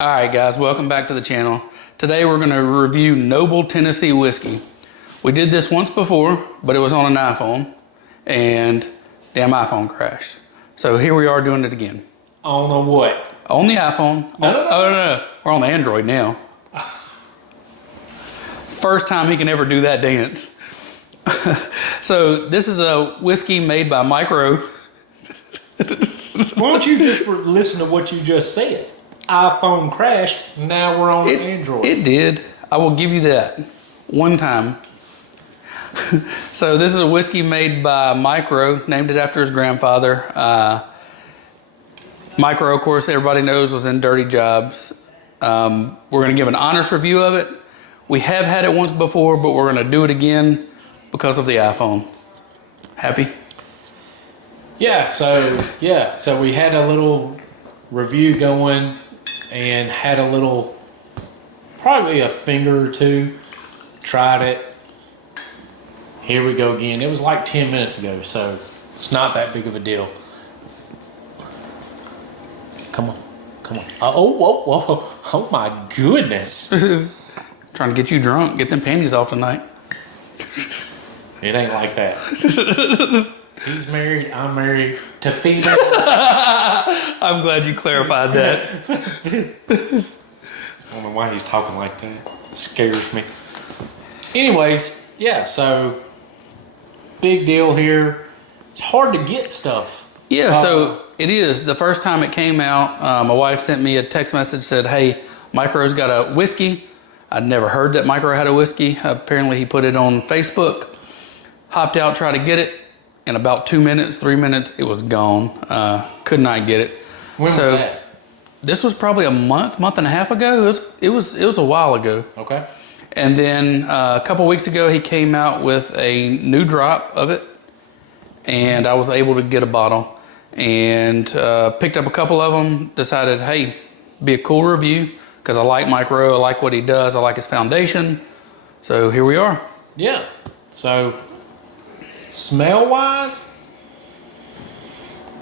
Alright guys, welcome back to the channel. Today we're going to review Knobel Tennessee whiskey. We did this once before, but it was on an iPhone, and damn iPhone crashed. So here we are doing it again. On the what? On the iPhone. No. We're on the Android now. First time he can ever do that dance. So this is a whiskey made by Rowe. Why don't you just listen to what you just said? iPhone crashed, now we're on Android. It did. I will give you that. One time. So this is a whiskey made by Rowe, named it after his grandfather. Rowe, of course, everybody knows, was in Dirty Jobs. We're going to give an honest review of it. We have had it once before, but we're going to do it again because of the iPhone. Happy? Yeah, so we had a little review going and had a little, probably a finger or two, tried it. Here we go again. It was like 10 minutes ago, so it's not that big of a deal. Come on. Whoa. Oh my goodness. Trying to get you drunk. Get them panties off tonight. It ain't like that. He's married, I'm married to females. I'm glad you clarified that. I don't know why he's talking like that. It scares me. Anyways, yeah, so big deal here. It's hard to get stuff. Yeah, so it is. The first time it came out, my wife sent me a text message, said, hey, Rowe's got a whiskey. I'd never heard that Rowe had a whiskey. Apparently he put it on Facebook. Hopped out, tried to get it. In about 2 minutes, 3 minutes, it was gone. Could not get it. When was that? This was probably a month and a half ago. It was a while ago. Okay. And then a couple weeks ago, he came out with a new drop of it, and I was able to get a bottle and picked up a couple of them. Decided, hey, be a cool review because I like Rowe. I like what he does. I like his foundation. So here we are. Yeah. So smell wise,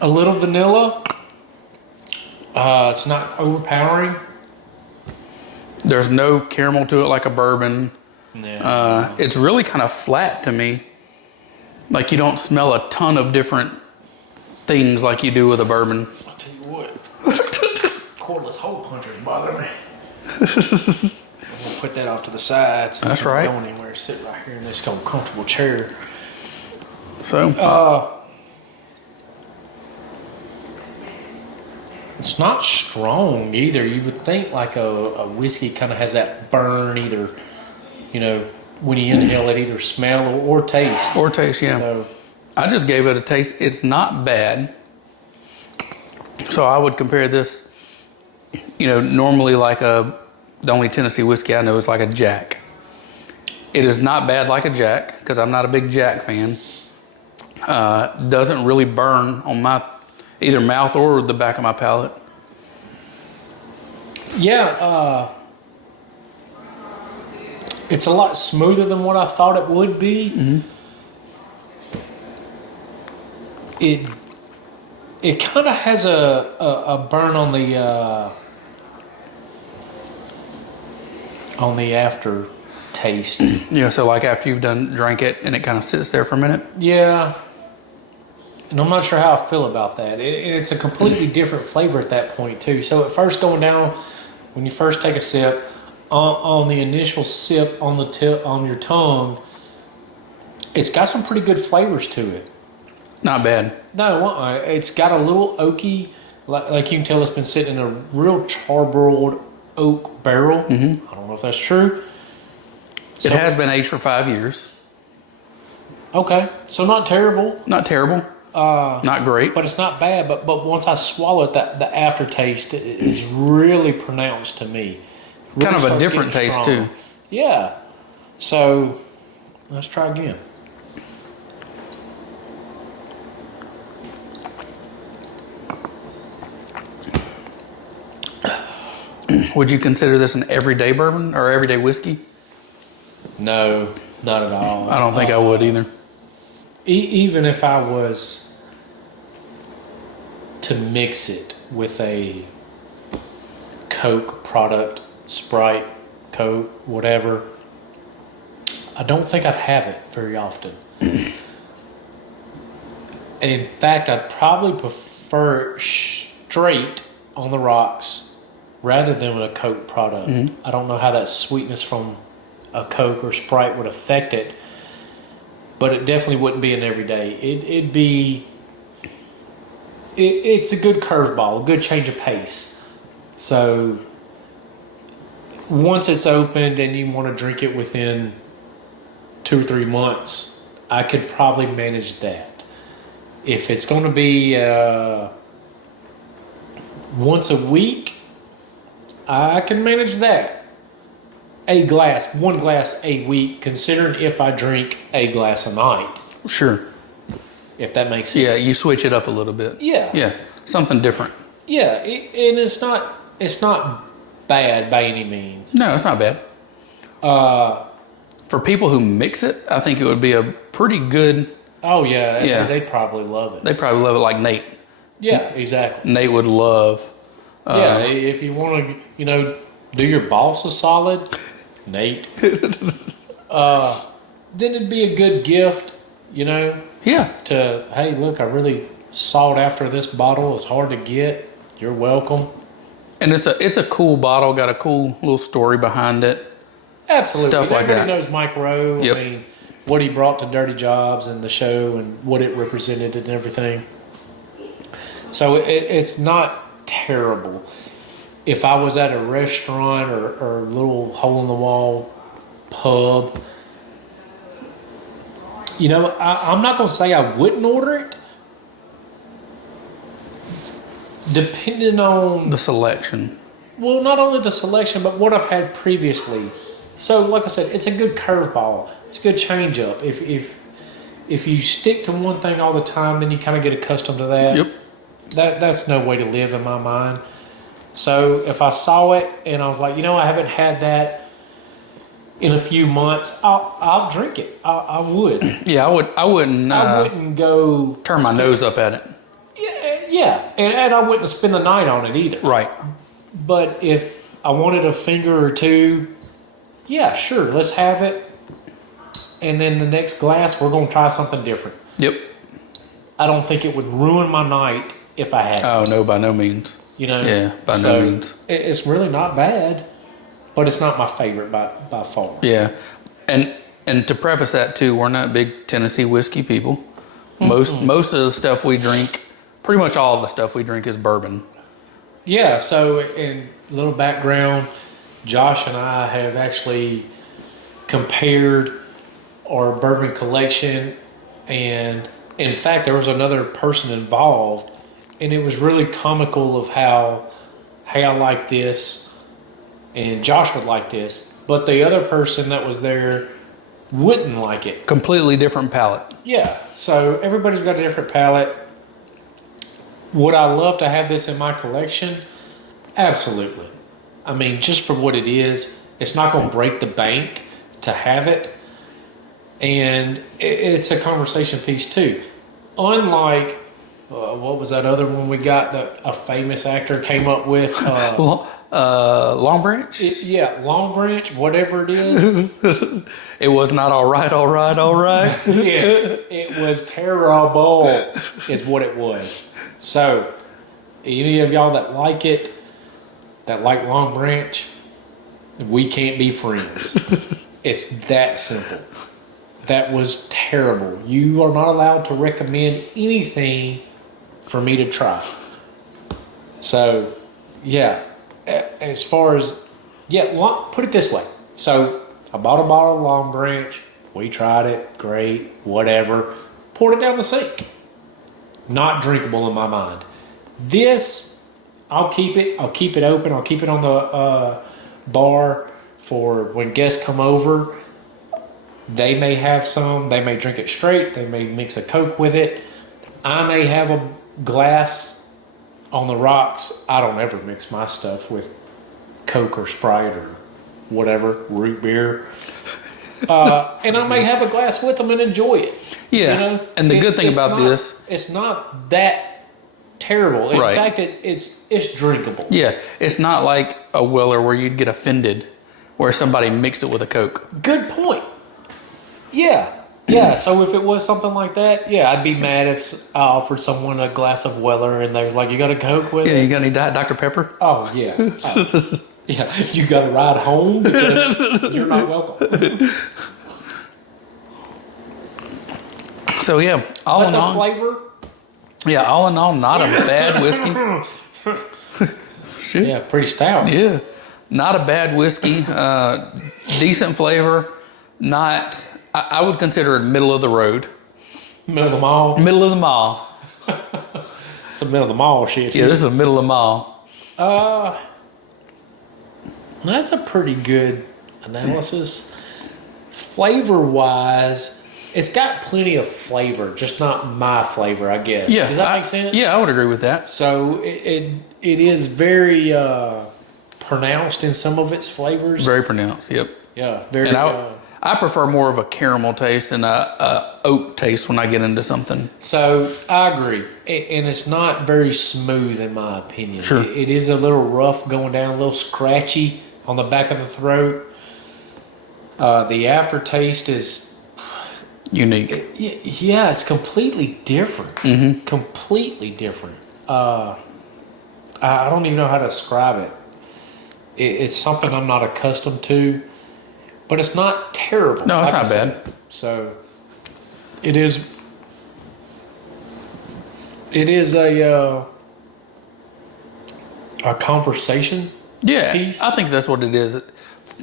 a little vanilla. It's not overpowering. There's no caramel to it like a bourbon. Yeah. It's really kind of flat to me. Like you don't smell a ton of different things like you do with a bourbon. I'll tell you what, cordless hole punchers bother me. I'm gonna put that off to the side. So that's right. Going anywhere, sit right here in this comfortable chair. So, it's not strong either. You would think like a whiskey kind of has that burn either, when you inhale it, either smell or taste. Or taste, yeah. So, I just gave it a taste. It's not bad. So I would compare this, normally like the only Tennessee whiskey I know is like a Jack. It is not bad like a Jack because I'm not a big Jack fan. Doesn't really burn on my either mouth or the back of my palate. Yeah, it's a lot smoother than what I thought it would be. Mm-hmm. It kind of has a burn on the aftertaste. Yeah, so like after you've drank it and it kind of sits there for a minute. Yeah. And I'm not sure how I feel about that. And it's a completely different flavor at that point too. So at first going down, when you first take a sip, on the initial sip on the tip on your tongue, it's got some pretty good flavors to it. Not bad. No, it's got a little oaky, like you can tell it's been sitting in a real charbroiled oak barrel. Mm-hmm. I don't know if that's true. It has been aged for 5 years. Okay, so not terrible. Not terrible. Not great. But it's not bad. But once I swallow it, the aftertaste is really pronounced to me. Really kind of a different taste too. Yeah. So let's try again. Would you consider this an everyday bourbon or everyday whiskey? No, not at all. I don't think I would either. Even if I was to mix it with a Coke product, Sprite, Coke, whatever, I don't think I'd have it very often. In fact, I'd probably prefer it straight on the rocks rather than with a Coke product. Mm-hmm. I don't know how that sweetness from a Coke or Sprite would affect it, but it definitely wouldn't be an everyday. It'd be... It's a good curveball, a good change of pace. So once it's opened and you want to drink it within 2 or 3 months, I could probably manage that. If it's going to be once a week, I can manage that. One glass a week, considering if I drink a glass a night. Sure. If that makes sense. Yeah, you switch it up a little bit. Yeah. Yeah, something different. Yeah, and it's not bad by any means. No, it's not bad. For people who mix it, I think it would be a pretty good... Oh, yeah. Yeah. They'd probably love it. They probably love it like Nate. Yeah, exactly. Nate would love... Yeah, if you want to, do your boss a solid, Nate, then it'd be a good gift, Yeah. to, hey, look, I really sought after this bottle. It's hard to get. You're welcome. And it's a cool bottle, got a cool little story behind it. Absolutely. Stuff like Everybody that. knows Mike Rowe. Yep. I mean, what he brought to Dirty Jobs and the show and what it represented and everything. So it's not terrible. If I was at a restaurant or little hole-in-the-wall pub, I'm not going to say I wouldn't order it. Depending on... The selection. Well, not only the selection, but what I've had previously. So, like I said, it's a good curveball. It's a good change-up. If you stick to one thing all the time, then you kind of get accustomed to that. Yep. That's no way to live in my mind. So, if I saw it and I was like, I haven't had that in a few months, I'll drink it. I would. Yeah, I wouldn't... I wouldn't go... turn my nose up at it. Yeah. And I wouldn't spend the night on it either. Right. But if I wanted a finger or two, yeah, sure, let's have it. And then the next glass, we're going to try something different. Yep. I don't think it would ruin my night if I had it. Oh, no, by no means. Yeah, by no means. It's really not bad, but it's not my favorite by far. Yeah. And to preface that, too, we're not big Tennessee whiskey people. Mm-hmm. Most of the stuff we drink, pretty much all of the stuff we drink is bourbon. Yeah, so in a little background, Josh and I have actually compared our bourbon collection, and in fact, there was another person involved, and it was really comical of how, hey, I like this, and Josh would like this, but the other person that was there wouldn't like it. Completely different palate. Yeah, so everybody's got a different palate. Would I love to have this in my collection? Absolutely. I mean, just for what it is, it's not going to break the bank to have it. And it's a conversation piece too. Unlike, what was that other one we got that a famous actor came up with? Long Branch? Long Branch, whatever it is. It was not all right. Yeah, it was terrible is what it was. So, any of y'all that like it, that like Long Branch, we can't be friends. It's that simple. That was terrible. You are not allowed to recommend anything for me to try. So, yeah, as far as, put it this way. So, I bought a bottle of Long Branch. We tried it. Great. Whatever. Poured it down the sink. Not drinkable in my mind. This, I'll keep it. I'll keep it open. I'll keep it on the bar for when guests come over. They may have some. They may drink it straight. They may mix a Coke with it. I may have a glass on the rocks. I don't ever mix my stuff with Coke or Sprite or whatever, root beer. And I may have a glass with them and enjoy it. Yeah. And the good thing about this, it's not that terrible. In Right. fact, it's drinkable. Yeah, it's not like a Weller where you'd get offended where somebody mixed it with a Coke. Good point. Yeah. Yeah, so if it was something like that, yeah, I'd be mad if I offered someone a glass of Weller and they was like, you got a Coke with Yeah, it? you got any Dr. Pepper? Oh, yeah. Oh, yeah, you got to ride home because you're not welcome. So yeah, all But in the all, flavor, all in all, not a bad whiskey. Shit. yeah, pretty stout. Yeah, not a bad whiskey. Decent flavor. Not, I would consider it middle of the road. Middle of the mall. Middle of the mall. It's the middle of the mall shit. Yeah, this is the middle of the mall. That's a pretty good analysis. Flavor-wise, it's got plenty of flavor, just not my flavor, I guess. Yeah, Does that make sense? Yeah, I would agree with that. So it is very pronounced in some of its flavors. Very pronounced. Yep. Yeah, very. And I prefer more of a caramel taste and a oak taste when I get into something. So I agree, and it's not very smooth in my opinion. Sure. It is a little rough going down, a little scratchy on the back of the throat. The aftertaste is Unique. yeah, it's completely different. Mm-hmm. Completely different. I don't even know how to describe it. It's something I'm not accustomed to, but it's not terrible. No, it's like not I said. bad. So it is. It is a conversation. Yeah, piece. I think that's what it is.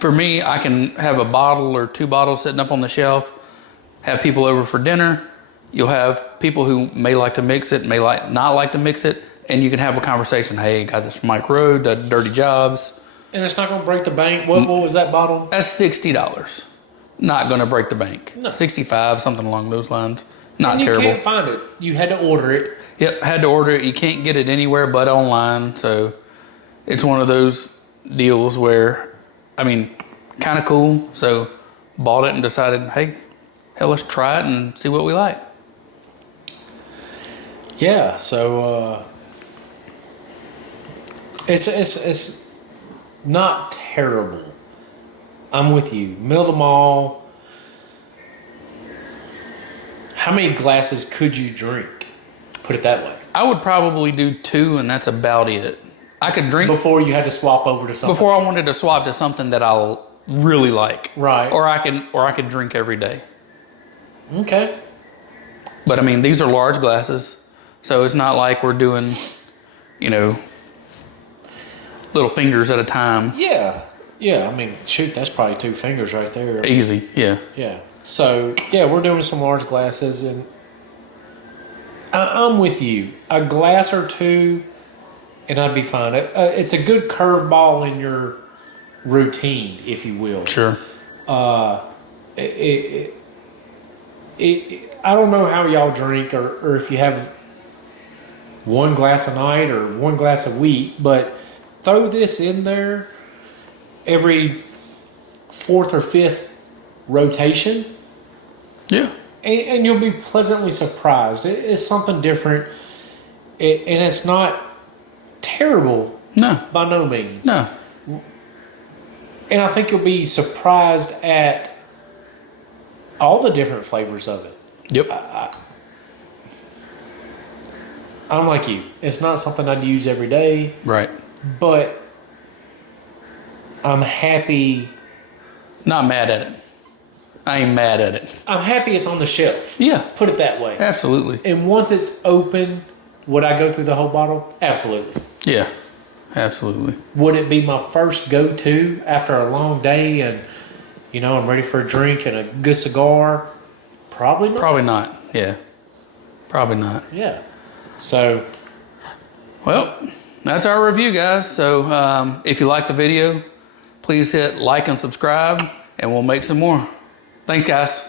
For me, I can have a bottle or two bottles sitting up on the shelf, have people over for dinner. You'll have people who may like to mix it, may not like to mix it, and you can have a conversation. Hey, got this from Mike Rowe, done Dirty Jobs. And it's not going to break the bank. What was that bottle? That's $60. Not going to break the bank. No. 65, something along those lines. Not And you terrible. can't find it. You had to order it. Yep, had to order it. You can't get it anywhere but online. So it's one of those deals where, I mean, kind of cool. So bought it and decided, hey, hell, let's try it and see what we like. Yeah. So it's not terrible. I'm with you. Middle of the mall. How many glasses could you drink? Put it that way. I would probably do 2, and that's about it. I could drink Before you had to swap over to something. before I else. wanted to swap to something that I'll really like. Right. Or I could drink every day. Okay. But I mean, these are large glasses, so it's not like we're doing, little fingers at a time. Yeah. Yeah. I mean, shoot, that's probably 2 fingers right there. Easy, yeah. Yeah. So, yeah, we're doing some large glasses, and I'm with you. A glass or 2, and I'd be fine. It's a good curveball in your routine, if you will. Sure. I don't know how y'all drink, or if you have 1 glass a night or 1 glass a week, but throw this in there every 4th or 5th rotation. Yeah. And you'll be pleasantly surprised. It's something different, and it's not terrible. No. By no means. No. And I think you'll be surprised at all the different flavors of it. Yep. I'm like you. It's not something I'd use every day, Right. but I'm happy. Not mad at it. I ain't mad at it. I'm happy it's on the shelf. Yeah. Put it that way. Absolutely. And once it's open, would I go through the whole bottle? Absolutely. Yeah. Absolutely. Would it be my first go-to after a long day and, I'm ready for a drink and a good cigar? Probably not. Probably not. Yeah. Probably not. Yeah. So, Well, that's our review, guys. So if you like the video, please hit like and subscribe, and we'll make some more. Thanks, guys.